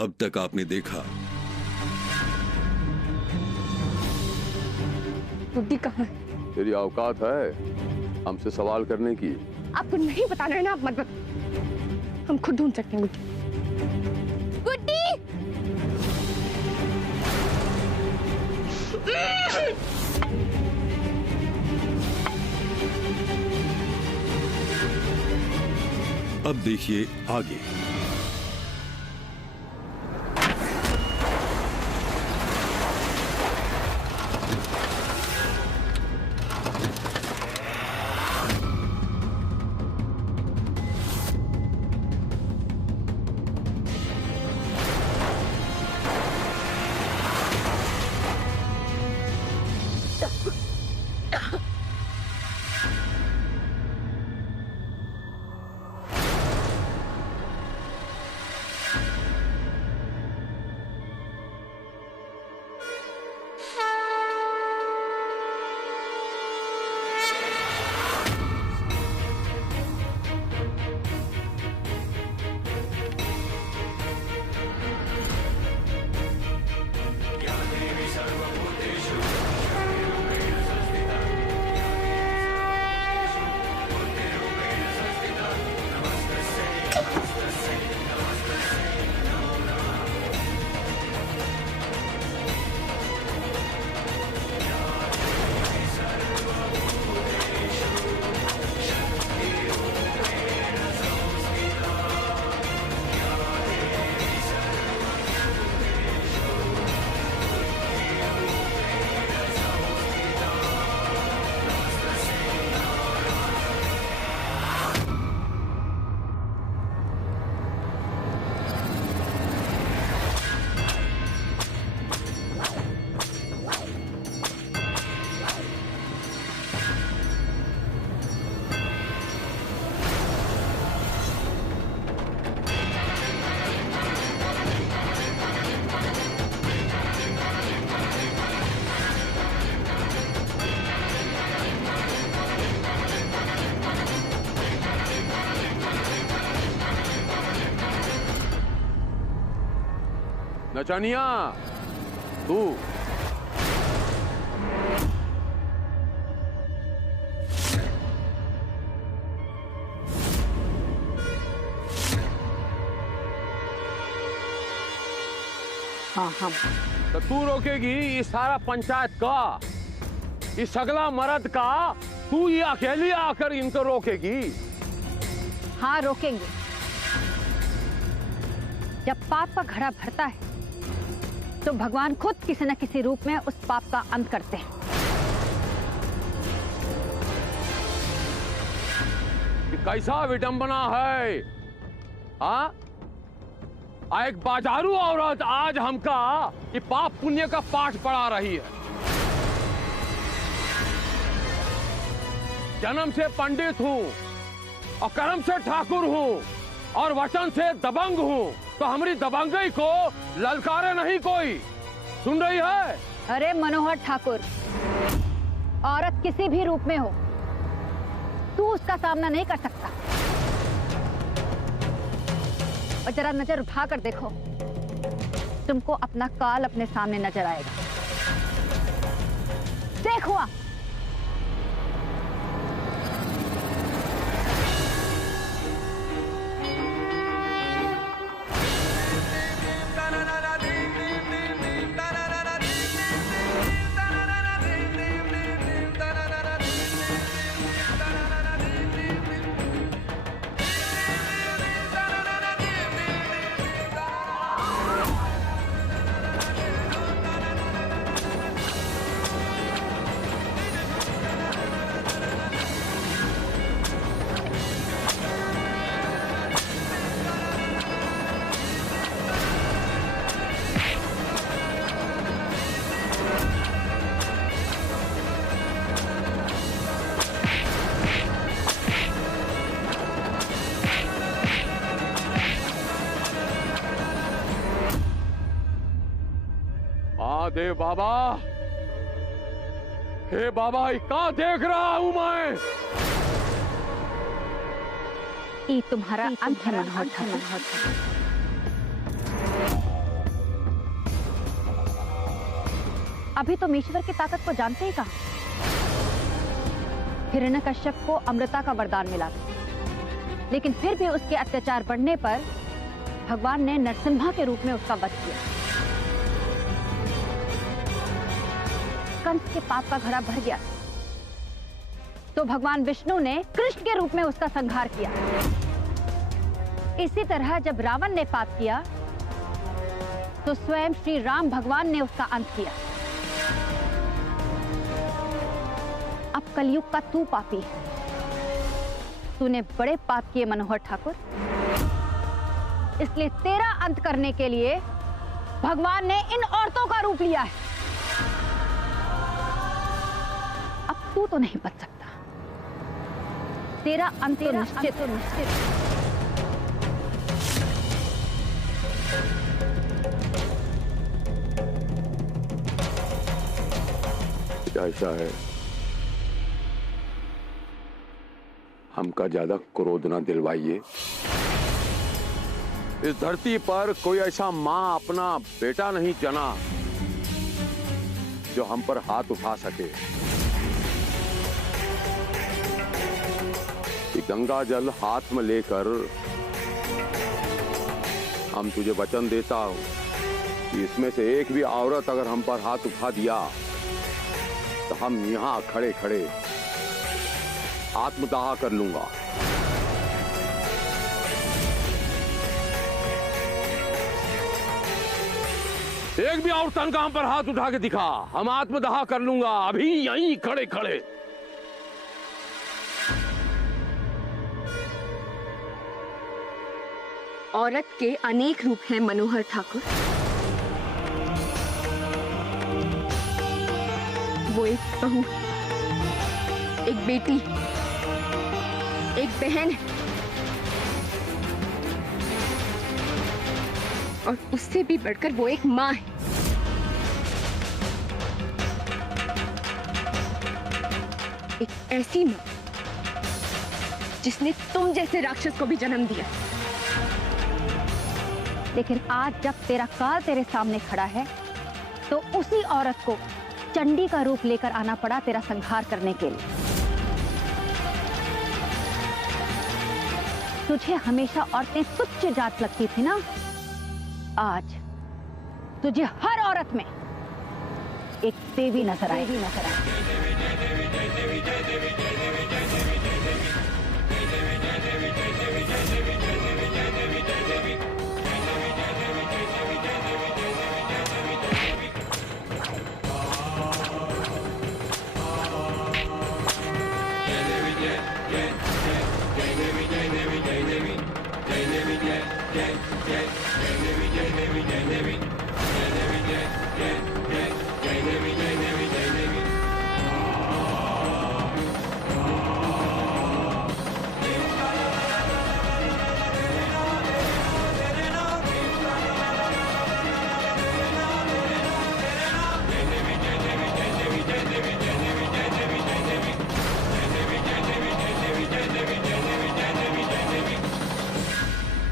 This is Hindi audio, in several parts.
अब तक आपने देखा। गुड्डी कहाँ है? तेरी औकात है हमसे सवाल करने की? आपको नहीं बताना है ना, आप मत बताओ, हम खुद ढूंढ सकते हैं गुड्डी। गुड्डी! अब देखिए आगे। नचानिया तू हाँ तो तू रोकेगी इस सारा पंचायत का, इस सगला मर्द का? तू ये अकेली आकर इनको रोकेगी? हाँ रोकेंगे। जब पाप का घड़ा भरता है तो भगवान खुद किसी न किसी रूप में उस पाप का अंत करते हैं। कैसा विडंबना है? हाँ, एक बाजारू औरत आज हमका ये पाप पुण्य का पाठ पढ़ा रही है। जन्म से पंडित हूँ और कर्म से ठाकुर हूँ और वचन से दबंग हूँ, तो हमारी दबंगई को ललकारे नहीं कोई। सुन रही है? अरे मनोहर ठाकुर, औरत किसी भी रूप में हो, तू उसका सामना नहीं कर सकता। और जरा नजर उठा कर देखो, तुमको अपना काल अपने सामने नजर आएगा। देखो आप। महादेव बाबा, हे बाबा, क्या देख रहा हूं मैं? ये तुम्हारा अंत है मनोहर ठाकुर। अभी तुम ईश्वर की ताकत को जानते ही कहाँ। हिरण्यकश्यप को अमृता का वरदान मिला था, लेकिन फिर भी उसके अत्याचार बढ़ने पर भगवान ने नरसिम्हा के रूप में उसका वध किया। कंस के पाप का घड़ा भर गया तो भगवान विष्णु ने कृष्ण के रूप में उसका संहार किया। इसी तरह जब रावण ने पाप किया तो स्वयं श्री राम भगवान ने उसका अंत किया। अब कलयुग का तू पापी है। तूने बड़े पाप किए मनोहर ठाकुर, इसलिए तेरा अंत करने के लिए भगवान ने इन औरतों का रूप लिया है। अब तू तो नहीं बच सकता, तेरा अंत तो निश्चित। ऐसा है, हमका ज्यादा क्रोध ना दिलवाइए। इस धरती पर कोई ऐसा माँ अपना बेटा नहीं जना जो हम पर हाथ उठा सके। कि गंगा जल हाथ में लेकर हम तुझे वचन देता हूं कि इसमें से एक भी औरत अगर हम पर हाथ उठा दिया तो हम यहां खड़े खड़े आत्मदाह कर लूंगा। एक भी और तन का हम पर हाथ उठा के दिखा, हम आत्मदाह कर लूंगा अभी यहीं खड़े खड़े। औरत के अनेक रूप हैं मनोहर ठाकुर। वो एक बहू, एक बेटी, एक बहन है और उससे भी बढ़कर वो एक माँ है। एक ऐसी माँ जिसने तुम जैसे राक्षस को भी जन्म दिया। लेकिन आज जब तेरा काल तेरे सामने खड़ा है तो उसी औरत को चंडी का रूप लेकर आना पड़ा तेरा संहार करने के लिए। तुझे हमेशा औरतें तुच्छ जात लगती थी ना, आज तुझे हर औरत में एक देवी नजर आएगी।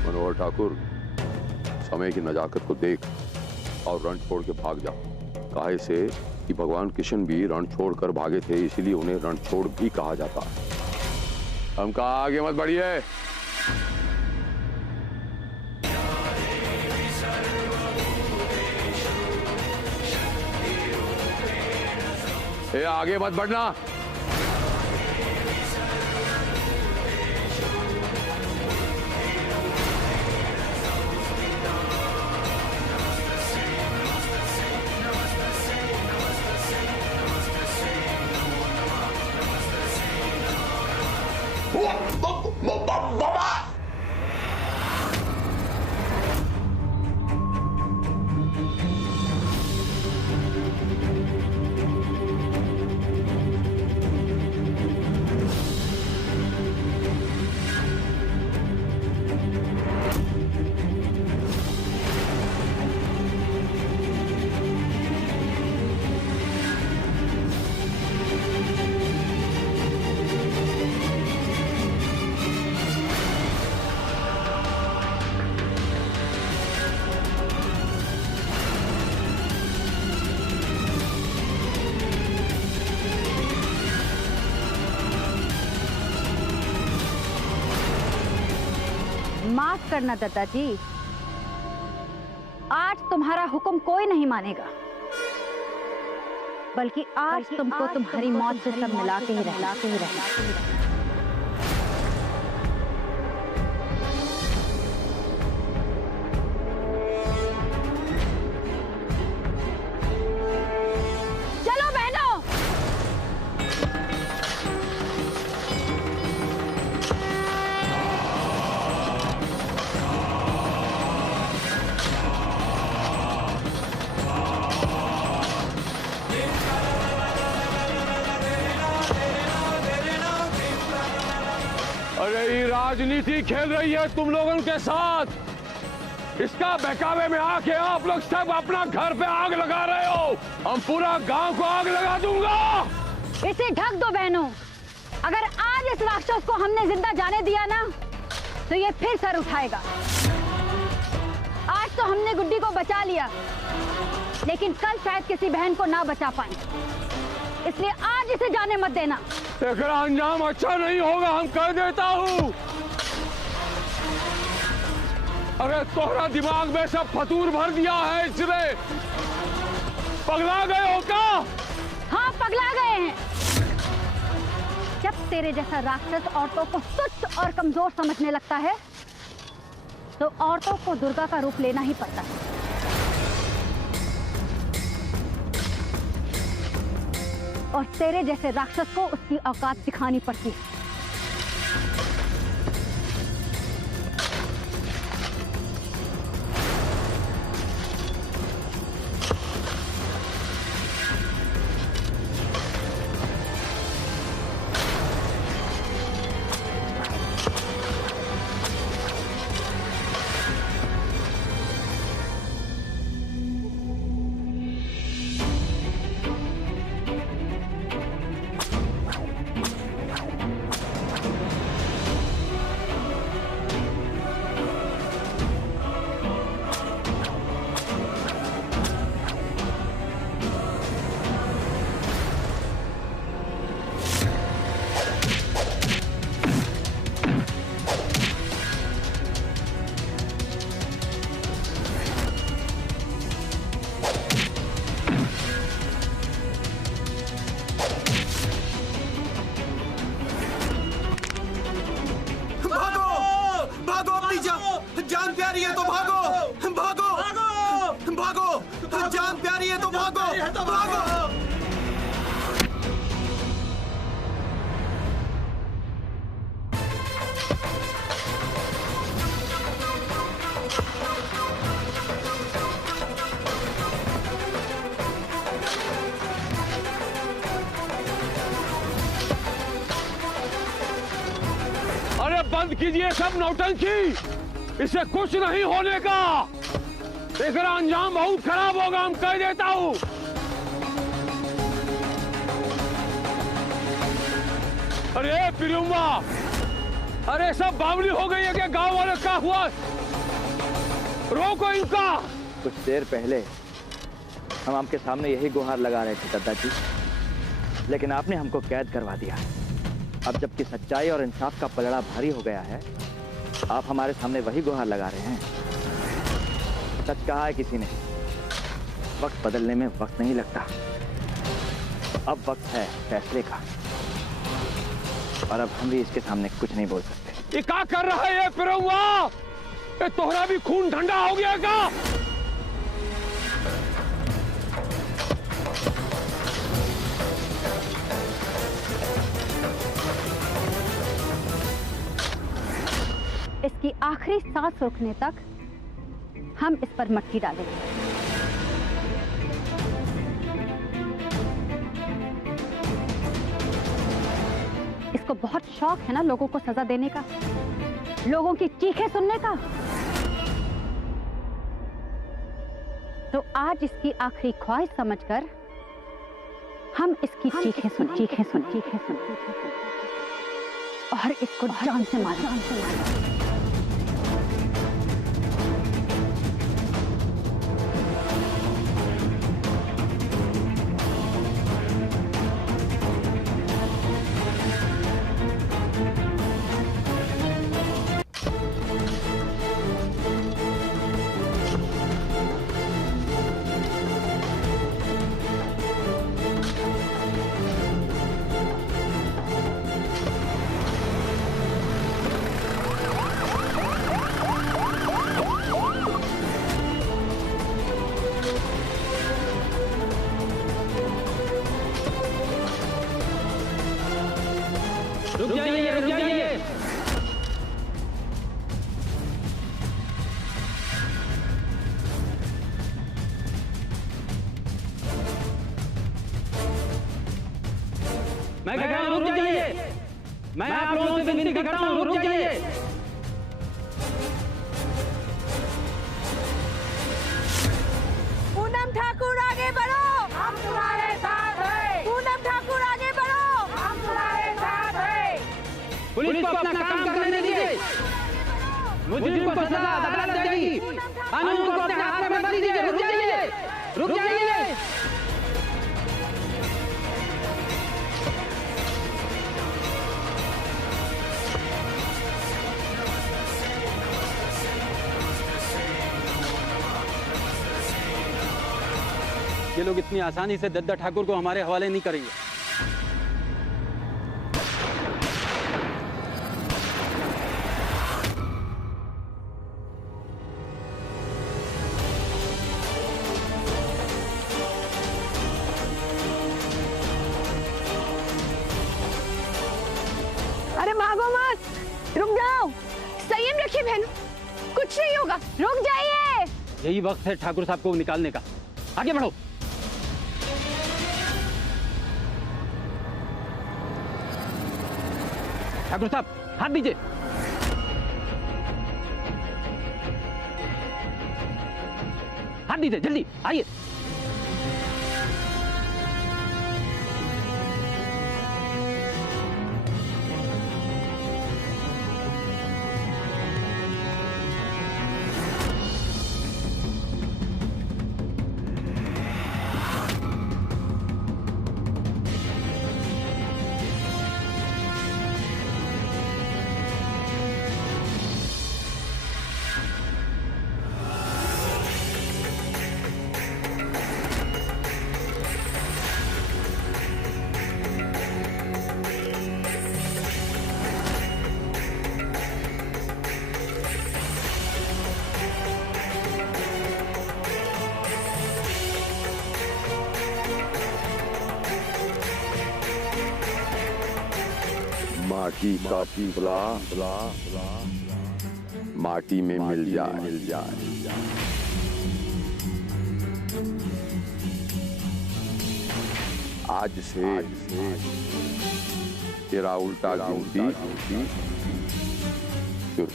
मनोहर ठाकुर, समय की नजाकत को देख और रण छोड़ के भाग जा। काहे से कि भगवान कृष्ण भी रण छोड़कर भागे थे, इसीलिए उन्हें रण छोड़ भी कहा जाता है। हम कहा आगे मत बढ़िए। ए, आगे मत बढ़ना। मत करना दादाजी। आज तुम्हारा हुक्म कोई नहीं मानेगा, बल्कि आज तुमको तुम्हारी मौत से सब मिला के ही रहना। चलो बहनों, अरे ये राजनीति खेल रही है तुम लोगों के साथ। इसका बहकावे में आके आप लोग सब अपना घर पे आग लगा रहे हो। हम पूरा गांव को आग लगा दूंगा। इसे ढक दो बहनों। अगर आज इस राक्षस को हमने जिंदा जाने दिया ना, तो ये फिर सर उठाएगा। आज तो हमने गुड्डी को बचा लिया, लेकिन कल शायद किसी बहन को ना बचा पाए, इसलिए आज इसे जाने मत देना। एकरा अंजाम अच्छा नहीं होगा, हम कह देता हूँ। अरे तोहरा दिमाग में सब फतूर भर दिया है इसने। पगला गए हो क्या? हाँ, पगला गए हैं। जब तेरे जैसा राक्षस औरतों को तुच्छ और कमजोर समझने लगता है, तो औरतों को दुर्गा का रूप लेना ही पड़ता है। और तेरे जैसे राक्षस को उसकी औकात दिखानी पड़ती है। जान प्यारी है तो भागो, भागो, भागो, जान प्यारी है तो भागो, भागो। अरे बंद कीजिए सब नौटंकी, इसे कुछ नहीं होने का। इसका अंजाम बहुत खराब होगा, हम कह देता हूँ। अरे पिरुम्बा, अरे सब बावली हो गई है कि गांव वाले का हुआ? रोको इनका। कुछ देर पहले हम आपके सामने यही गुहार लगा रहे थे दादाजी, लेकिन आपने हमको कैद करवा दिया। अब जबकि सच्चाई और इंसाफ का पलड़ा भारी हो गया है, आप हमारे सामने वही गुहार लगा रहे हैं। सच कहा है किसी ने, वक्त बदलने में वक्त नहीं लगता। अब वक्त है फैसले का, और अब हम भी इसके सामने कुछ नहीं बोल सकते। ये क्या कर रहा है ये पिरुम्बा? ये तोहरा भी खून ठंडा हो गया का? इसकी आखिरी सांस रोकने तक हम इस पर मट्टी डालेंगे। इसको बहुत शौक है ना लोगों को सजा देने का, लोगों की चीखें सुनने का। तो आज इसकी आखिरी ख्वाहिश समझकर हम इसकी चीखें सुन और इसको जान से मारें। मैं आप लोगों से विनती करता हूँ, रुक जाइए। पूनम ठाकुर आगे बढ़ो, हम तुम्हारे साथ हैं। पूनम ठाकुर आगे बढ़ो, हम तुम्हारे साथ हैं। पुलिस को अपना काम करने दीजिए। मुजरिम को सजा अदालत देगी। कानून को अपने हाथ में मत लीजिए। रुक जाइए, रुक जाइए। ये लोग इतनी आसानी से दद्दा ठाकुर को हमारे हवाले नहीं करेंगे। अरे भागो मत, रुक जाओ। संयम रखिए बहनों, कुछ नहीं होगा, रुक जाइए। यही वक्त है ठाकुर साहब को निकालने का। आगे बढ़ो। ठाकुर साहब, हाथ दीजिए। हाथ दीजिए, जल्दी आइए। माटी का पुतला माटी में मिल जाए। आज से तेरा उल्टा गिनती शुरू।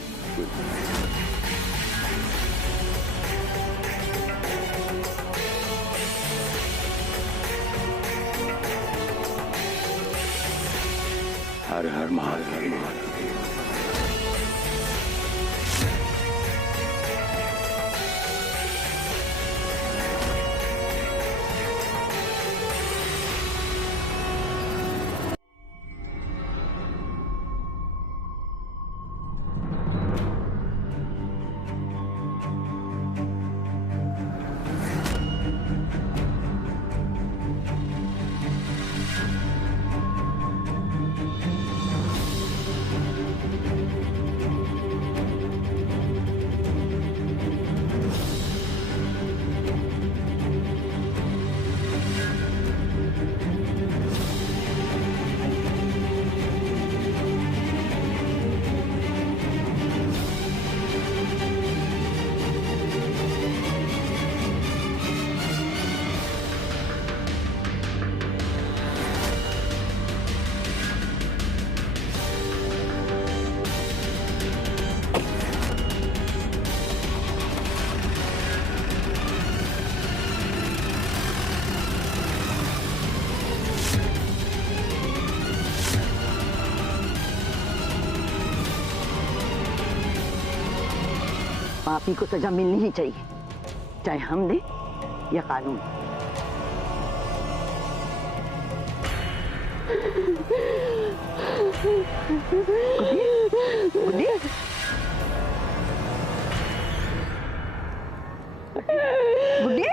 हर हर महादेव। पापी को सजा मिलनी ही चाहिए, चाहे हम दे या कानून। गुड्डी, गुड्डी, गुड्डी।